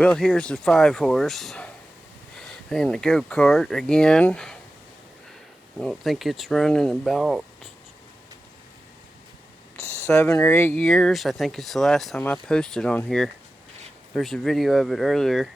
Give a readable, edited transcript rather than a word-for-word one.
Well, here's the 5-horse and the go-kart again. I don't think it's running about 7 or 8 years. I think it's the last time I posted on here. There's a video of it earlier.